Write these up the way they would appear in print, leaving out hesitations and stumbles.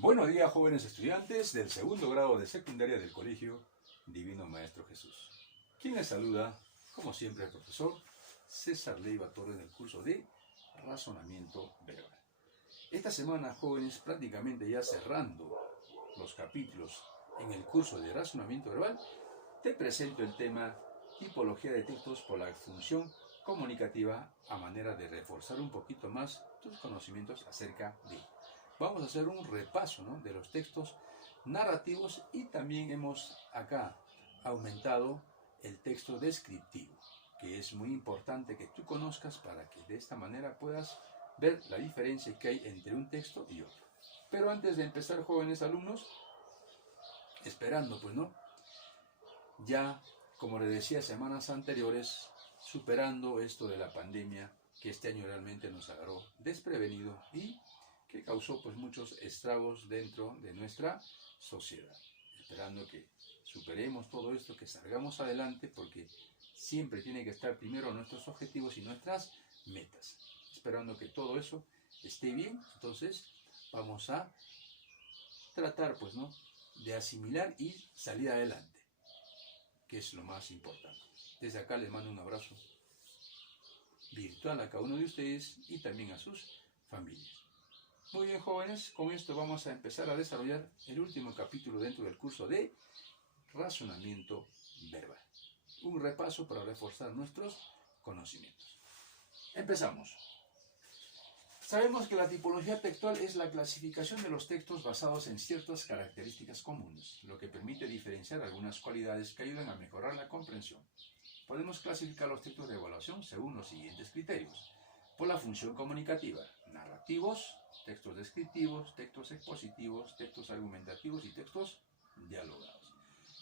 Buenos días, jóvenes estudiantes del segundo grado de secundaria del Colegio Divino Maestro Jesús. Quien les saluda, como siempre, el profesor César Leiva Torres del curso de Razonamiento Verbal. Esta semana, jóvenes, prácticamente ya cerrando los capítulos en el curso de Razonamiento Verbal, te presento el tema tipología de textos por la función comunicativa a manera de reforzar un poquito más tus conocimientos acerca de. Vamos a hacer un repaso, ¿no?, de los textos narrativos y también hemos acá aumentado el texto descriptivo, que es muy importante que tú conozcas para que de esta manera puedas ver la diferencia que hay entre un texto y otro. Pero antes de empezar, jóvenes alumnos, esperando, pues, ¿no?, ya, como les decía semanas anteriores, superando esto de la pandemia, que este año realmente nos agarró desprevenido y que causó pues muchos estragos dentro de nuestra sociedad. Esperando que superemos todo esto, que salgamos adelante, porque siempre tiene que estar primero nuestros objetivos y nuestras metas. Esperando que todo eso esté bien, entonces vamos a tratar, pues, ¿no?, de asimilar y salir adelante, que es lo más importante. Desde acá les mando un abrazo virtual a cada uno de ustedes y también a sus familias. Muy bien, jóvenes, con esto vamos a empezar a desarrollar el último capítulo dentro del curso de Razonamiento Verbal. Un repaso para reforzar nuestros conocimientos. Empezamos. Sabemos que la tipología textual es la clasificación de los textos basados en ciertas características comunes, lo que permite diferenciar algunas cualidades que ayudan a mejorar la comprensión. Podemos clasificar los textos de evaluación según los siguientes criterios: por la función comunicativa, narrativos, textos descriptivos, textos expositivos, textos argumentativos y textos dialogados.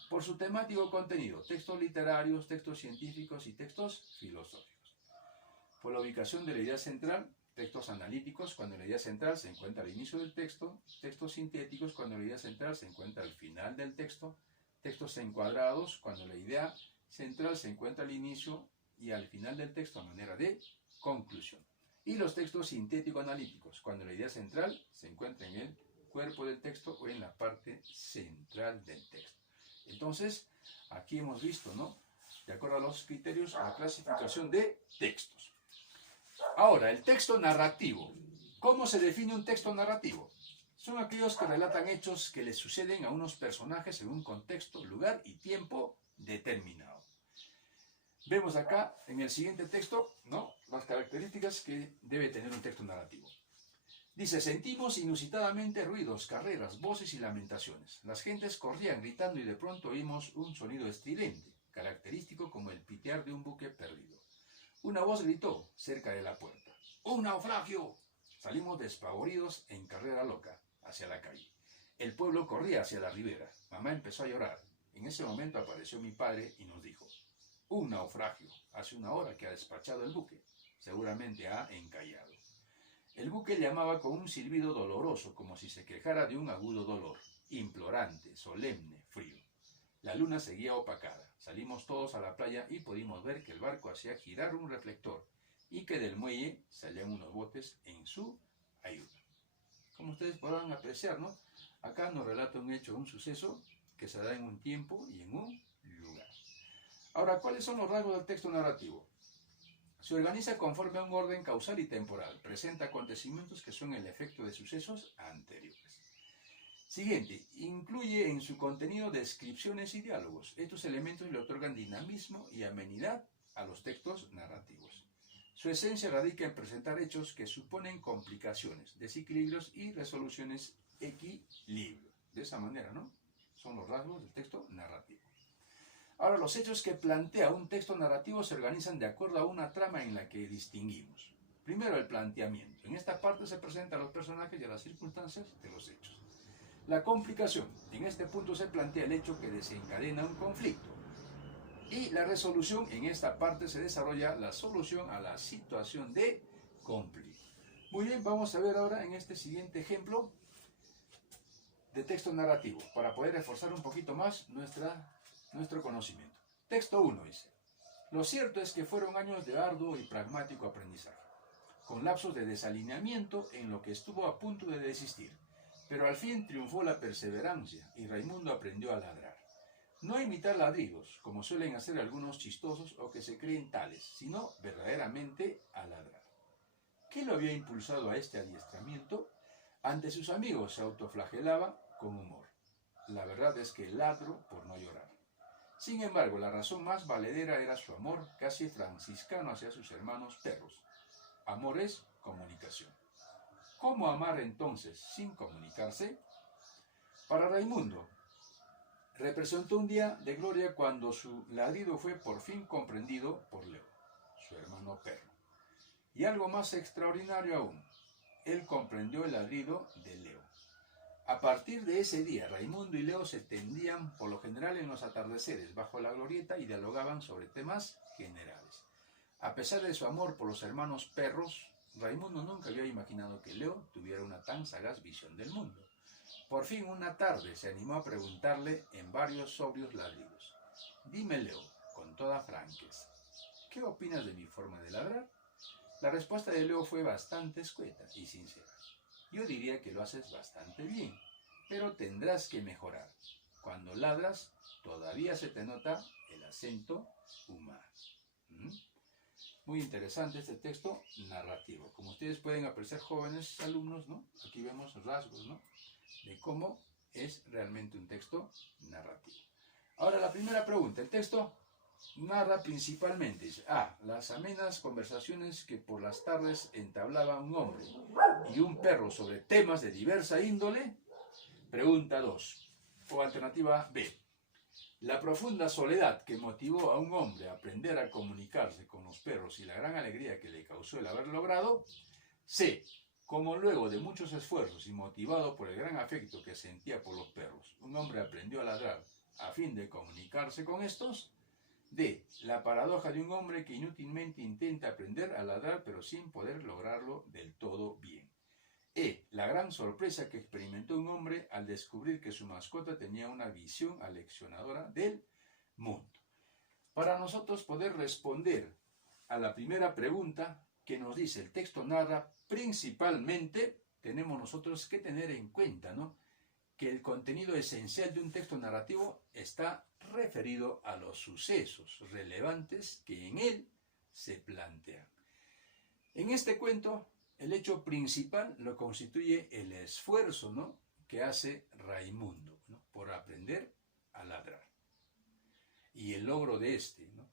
Por su temático o contenido, textos literarios, textos científicos y textos filosóficos. Por la ubicación de la idea central, textos analíticos cuando la idea central se encuentra al inicio del texto, textos sintéticos cuando la idea central se encuentra al final del texto, textos encuadrados cuando la idea central se encuentra al inicio y al final del texto a manera de conclusión. Y los textos sintético-analíticos, cuando la idea central se encuentra en el cuerpo del texto o en la parte central del texto. Entonces, aquí hemos visto, ¿no?, de acuerdo a los criterios, la clasificación de textos. Ahora, el texto narrativo. ¿Cómo se define un texto narrativo? Son aquellos que relatan hechos que les suceden a unos personajes en un contexto, lugar y tiempo determinado. Vemos acá en el siguiente texto, ¿no?, las características que debe tener un texto narrativo. Dice: sentimos inusitadamente ruidos, carreras, voces y lamentaciones. Las gentes corrían gritando y de pronto oímos un sonido estridente, característico como el pitear de un buque perdido. Una voz gritó cerca de la puerta: ¡un naufragio! Salimos despavoridos en carrera loca hacia la calle. El pueblo corría hacia la ribera. Mamá empezó a llorar. En ese momento apareció mi padre y nos dijo: un naufragio. Hace una hora que ha despachado el buque. Seguramente ha encallado. El buque llamaba con un silbido doloroso, como si se quejara de un agudo dolor, implorante, solemne, frío. La luna seguía opacada. Salimos todos a la playa y pudimos ver que el barco hacía girar un reflector y que del muelle salían unos botes en su ayuda. Como ustedes podrán apreciar, ¿no?, acá nos relata un hecho, un suceso que se da en un tiempo y en un lugar. Ahora, ¿cuáles son los rasgos del texto narrativo? Se organiza conforme a un orden causal y temporal. Presenta acontecimientos que son el efecto de sucesos anteriores. Siguiente, incluye en su contenido descripciones y diálogos. Estos elementos le otorgan dinamismo y amenidad a los textos narrativos. Su esencia radica en presentar hechos que suponen complicaciones, desequilibrios y resoluciones equilibrio. De esa manera, ¿no?, son los rasgos del texto narrativo. Ahora, los hechos que plantea un texto narrativo se organizan de acuerdo a una trama en la que distinguimos. Primero, el planteamiento. En esta parte se presentan los personajes y las circunstancias de los hechos. La complicación. En este punto se plantea el hecho que desencadena un conflicto. Y la resolución. En esta parte se desarrolla la solución a la situación de conflicto. Muy bien, vamos a ver ahora en este siguiente ejemplo de texto narrativo, para poder reforzar un poquito más nuestro conocimiento. Texto 1 dice: lo cierto es que fueron años de arduo y pragmático aprendizaje, con lapsos de desalineamiento en lo que estuvo a punto de desistir. Pero al fin triunfó la perseverancia y Raimundo aprendió a ladrar. No a imitar ladridos, como suelen hacer algunos chistosos o que se creen tales, sino verdaderamente a ladrar. ¿Qué lo había impulsado a este adiestramiento? Ante sus amigos se autoflagelaba con humor. La verdad es que ladro por no llorar. Sin embargo, la razón más valedera era su amor casi franciscano hacia sus hermanos perros. Amor es comunicación. ¿Cómo amar entonces sin comunicarse? Para Raimundo, representó un día de gloria cuando su ladrido fue por fin comprendido por Leo, su hermano perro. Y algo más extraordinario aún, él comprendió el ladrido de Leo. A partir de ese día, Raimundo y Leo se tendían por lo general en los atardeceres bajo la glorieta y dialogaban sobre temas generales. A pesar de su amor por los hermanos perros, Raimundo nunca había imaginado que Leo tuviera una tan sagaz visión del mundo. Por fin una tarde se animó a preguntarle en varios sobrios ladridos: «Dime, Leo, con toda franqueza, ¿qué opinas de mi forma de ladrar?» La respuesta de Leo fue bastante escueta y sincera. «Yo diría que lo haces bastante bien, pero tendrás que mejorar. Cuando ladras, todavía se te nota el acento humano». Muy interesante este texto narrativo. Como ustedes pueden apreciar, jóvenes alumnos, ¿no? Aquí vemos rasgos, ¿no?, de cómo es realmente un texto narrativo. Ahora la primera pregunta. El texto narra principalmente, dice, las amenas conversaciones que por las tardes entablaba un hombre y un perro sobre temas de diversa índole. Pregunta 2, o alternativa B. La profunda soledad que motivó a un hombre a aprender a comunicarse con los perros y la gran alegría que le causó el haber logrado. C. Como luego de muchos esfuerzos y motivado por el gran afecto que sentía por los perros, un hombre aprendió a ladrar a fin de comunicarse con estos. D. La paradoja de un hombre que inútilmente intenta aprender a ladrar pero sin poder lograrlo del todo bien. E. La gran sorpresa que experimentó un hombre al descubrir que su mascota tenía una visión aleccionadora del mundo. Para nosotros poder responder a la primera pregunta que nos dice el texto narra, principalmente tenemos nosotros que tener en cuenta, ¿no?, que el contenido esencial de un texto narrativo está referido a los sucesos relevantes que en él se plantean. En este cuento, el hecho principal lo constituye el esfuerzo, ¿no?, que hace Raimundo, ¿no?, por aprender a ladrar. Y el logro de este, ¿no?,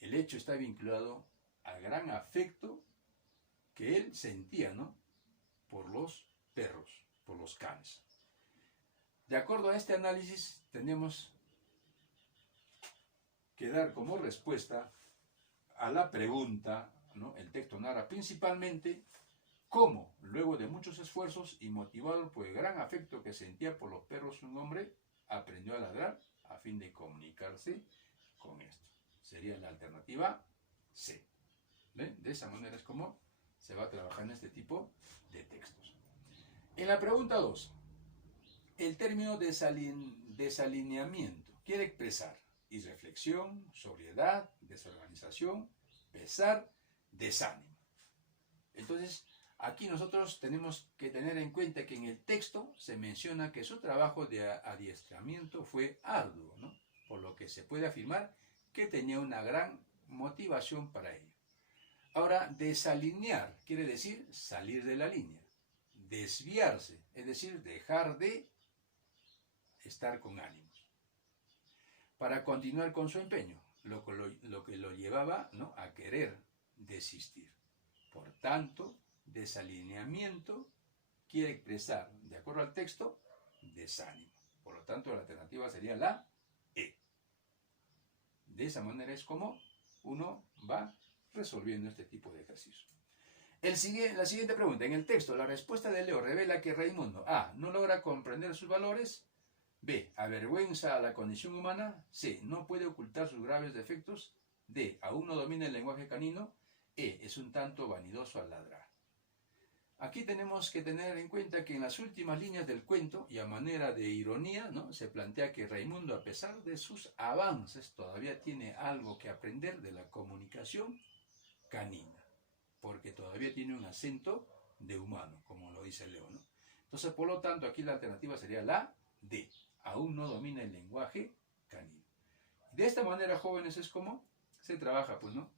el hecho está vinculado al gran afecto que él sentía, ¿no?, por los perros, por los canes. De acuerdo a este análisis, tenemos que dar como respuesta a la pregunta, ¿no?, el texto narra principalmente cómo, luego de muchos esfuerzos y motivado por el gran afecto que sentía por los perros, un hombre aprendió a ladrar a fin de comunicarse con esto. Sería la alternativa C. ¿Ven? De esa manera es como se va trabajando este tipo de textos. En la pregunta 2, el término desalineamiento quiere expresar irreflexión, sobriedad, desorganización, pesar, desánimo. Entonces, aquí nosotros tenemos que tener en cuenta que en el texto se menciona que su trabajo de adiestramiento fue arduo, ¿no?, por lo que se puede afirmar que tenía una gran motivación para ello. Ahora, desalinear quiere decir salir de la línea. Desviarse, es decir, dejar de estar con ánimos para continuar con su empeño, lo que lo llevaba, ¿no?, a querer desistir. Por tanto, desalineamiento quiere expresar, de acuerdo al texto, desánimo. Por lo tanto, la alternativa sería la E. De esa manera es como uno va resolviendo este tipo de ejercicio. La siguiente pregunta. En el texto, la respuesta de Leo revela que Raimundo A. no logra comprender sus valores. B. Avergüenza a la condición humana. C. No puede ocultar sus graves defectos. D. Aún no domina el lenguaje canino. E. Es un tanto vanidoso al ladrar. Aquí tenemos que tener en cuenta que en las últimas líneas del cuento, y a manera de ironía, ¿no?, se plantea que Raimundo, a pesar de sus avances, todavía tiene algo que aprender de la comunicación canina, porque todavía tiene un acento de humano, como lo dice Leo, ¿no? Entonces, por lo tanto, aquí la alternativa sería la D. Aún no domina el lenguaje canino. De esta manera, jóvenes, es como se trabaja, pues, ¿no?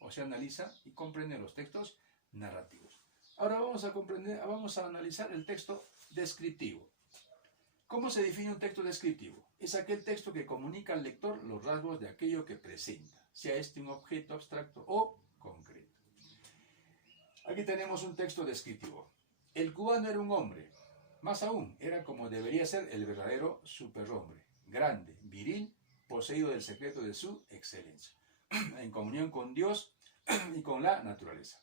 O se analiza y comprende los textos narrativos. Ahora vamos a analizar el texto descriptivo. ¿Cómo se define un texto descriptivo? Es aquel texto que comunica al lector los rasgos de aquello que presenta, sea este un objeto abstracto o concreto. Aquí tenemos un texto descriptivo. El cubano era un hombre, más aún, era como debería ser el verdadero superhombre, grande, viril, poseído del secreto de su excelencia, en comunión con Dios y con la naturaleza.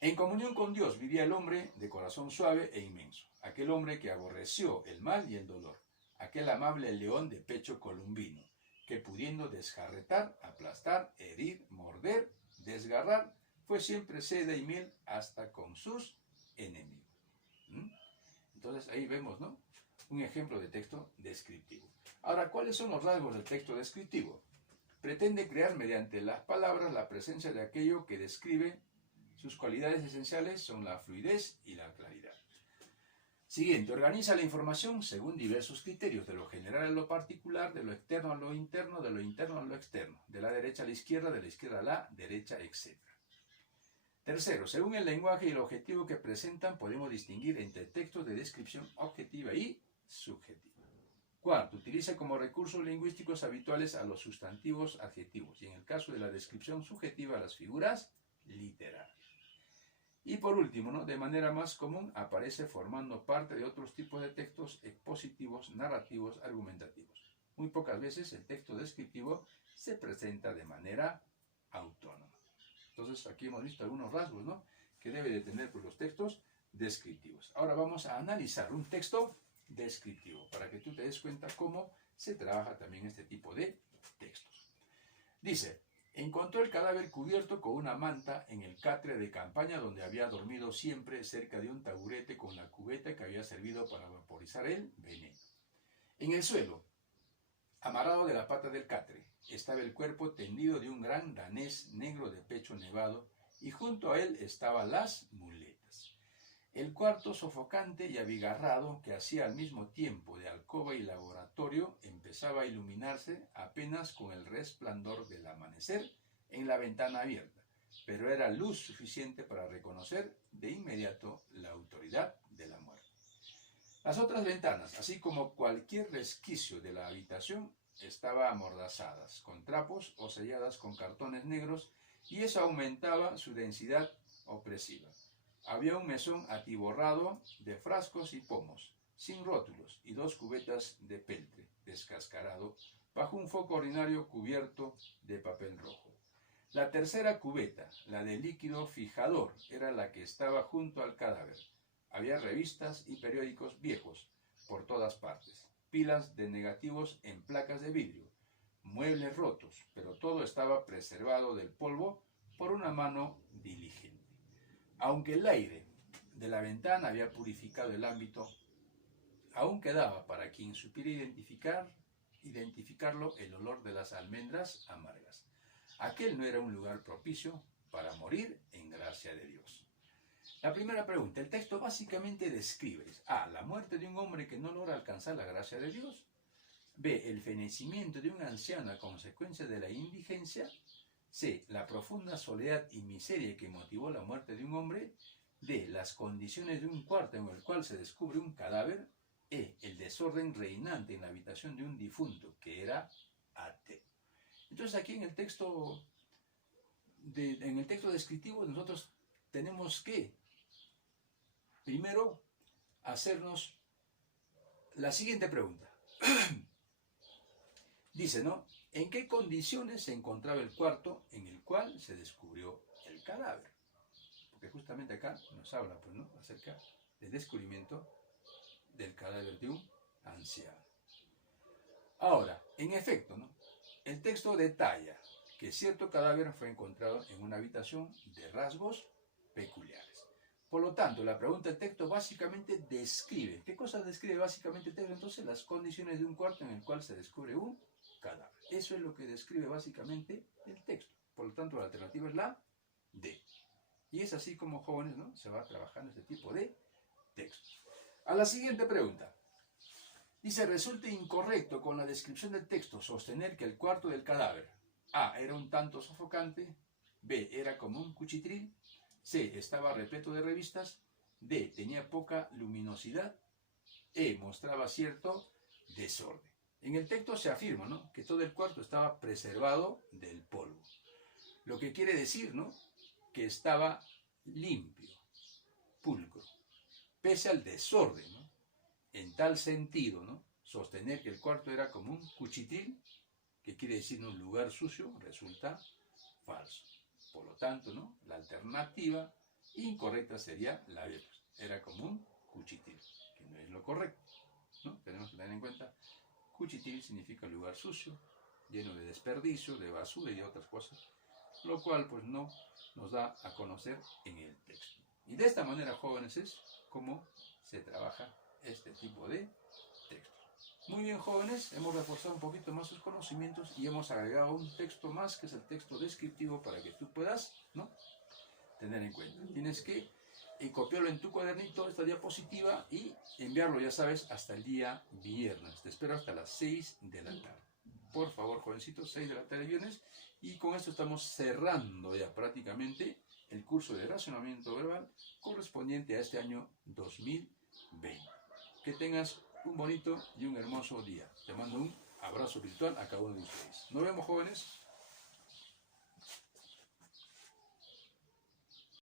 En comunión con Dios vivía el hombre de corazón suave e inmenso, aquel hombre que aborreció el mal y el dolor, aquel amable león de pecho columbino, que pudiendo desjarretar, aplastar, herir, morder, desgarrar, fue siempre seda y miel hasta con sus enemigos. Entonces ahí vemos, ¿no?, un ejemplo de texto descriptivo. Ahora, ¿cuáles son los rasgos del texto descriptivo? Pretende crear mediante las palabras la presencia de aquello que describe. Sus cualidades esenciales son la fluidez y la claridad. Siguiente, organiza la información según diversos criterios, de lo general a lo particular, de lo externo a lo interno, de lo interno a lo externo, de la derecha a la izquierda, de la izquierda a la derecha, etc. Tercero, según el lenguaje y el objetivo que presentan, podemos distinguir entre textos de descripción objetiva y subjetiva. Cuarto, utiliza como recursos lingüísticos habituales a los sustantivos adjetivos y en el caso de la descripción subjetiva a las figuras literarias. Y por último, ¿no?, de manera más común aparece formando parte de otros tipos de textos expositivos, narrativos, argumentativos. Muy pocas veces el texto descriptivo se presenta de manera autónoma. Entonces aquí hemos visto algunos rasgos, ¿no?, que debe de tener pues, los textos descriptivos. Ahora vamos a analizar un texto descriptivo para que tú te des cuenta cómo se trabaja también este tipo de textos. Dice: encontró el cadáver cubierto con una manta en el catre de campaña donde había dormido siempre, cerca de un taburete con la cubeta que había servido para vaporizar el veneno. En el suelo, amarrado de la pata del catre, estaba el cuerpo tendido de un gran danés negro de pecho nevado y junto a él estaban las muletas. El cuarto, sofocante y abigarrado, que hacía al mismo tiempo de alcoba y laboratorio, empezaba a iluminarse apenas con el resplandor del amanecer en la ventana abierta, pero era luz suficiente para reconocer de inmediato la autoridad de la muerte. Las otras ventanas, así como cualquier resquicio de la habitación, estaban amordazadas con trapos o selladas con cartones negros, y eso aumentaba su densidad opresiva. Había un mesón atiborrado de frascos y pomos, sin rótulos, y 2 cubetas de peltre descascarado, bajo un foco ordinario cubierto de papel rojo. La tercera cubeta, la de líquido fijador, era la que estaba junto al cadáver. Había revistas y periódicos viejos por todas partes, pilas de negativos en placas de vidrio, muebles rotos, pero todo estaba preservado del polvo por una mano diligente. Aunque el aire de la ventana había purificado el ámbito, aún quedaba para quien supiera identificarlo el olor de las almendras amargas. Aquel no era un lugar propicio para morir en gracia de Dios. La primera pregunta, el texto básicamente describe A, la muerte de un hombre que no logra alcanzar la gracia de Dios. B, el fenecimiento de un anciano a consecuencia de la indigencia. C, la profunda soledad y miseria que motivó la muerte de un hombre. D, las condiciones de un cuarto en el cual se descubre un cadáver. E, el desorden reinante en la habitación de un difunto que era ateo. Entonces aquí en el texto descriptivo nosotros tenemos que primero hacernos la siguiente pregunta. Dice, ¿no?, ¿en qué condiciones se encontraba el cuarto en el cual se descubrió el cadáver? Porque justamente acá nos habla, pues, ¿no?, acerca del descubrimiento del cadáver de un anciano. Ahora, en efecto, ¿no?, el texto detalla que cierto cadáver fue encontrado en una habitación de rasgos peculiares. Por lo tanto, la pregunta del texto básicamente describe. ¿Qué cosa describe básicamente el texto? Entonces, las condiciones de un cuarto en el cual se descubre un cadáver. Eso es lo que describe básicamente el texto. Por lo tanto, la alternativa es la D. Y es así como, jóvenes, ¿no?, se va trabajando este tipo de texto. A la siguiente pregunta. Dice, resulta incorrecto con la descripción del texto sostener que el cuarto del cadáver A. Era un tanto sofocante, B. Era como un cuchitril, C. Estaba repleto de revistas, D. Tenía poca luminosidad, E. Mostraba cierto desorden. En el texto se afirma, ¿no?, que todo el cuarto estaba preservado del polvo. Lo que quiere decir, ¿no?, que estaba limpio, pulcro, pese al desorden, ¿no? En tal sentido, ¿no?, sostener que el cuarto era como un cuchitril, que quiere decir un lugar sucio, resulta falso. Por lo tanto, ¿no?, la alternativa incorrecta sería la B. Era como un cuchitril, que no es lo correcto, ¿no? Tenemos que tener en cuenta, cuchitril significa lugar sucio, lleno de desperdicio, de basura y de otras cosas, lo cual pues no nos da a conocer en el texto. Y de esta manera, jóvenes, es como se trabaja este tipo de textos. Muy bien, jóvenes, hemos reforzado un poquito más sus conocimientos y hemos agregado un texto más, que es el texto descriptivo, para que tú puedas, ¿no?, tener en cuenta. Tienes que copiarlo en tu cuadernito, esta diapositiva, y enviarlo, ya sabes, hasta el día viernes. Te espero hasta las 6 de la tarde. Por favor, jovencitos, 6 de la tarde viernes. Y con esto estamos cerrando ya prácticamente el curso de razonamiento verbal correspondiente a este año 2020. Que tengas un bonito y un hermoso día. Te mando un abrazo virtual a cada uno de ustedes. Nos vemos, jóvenes.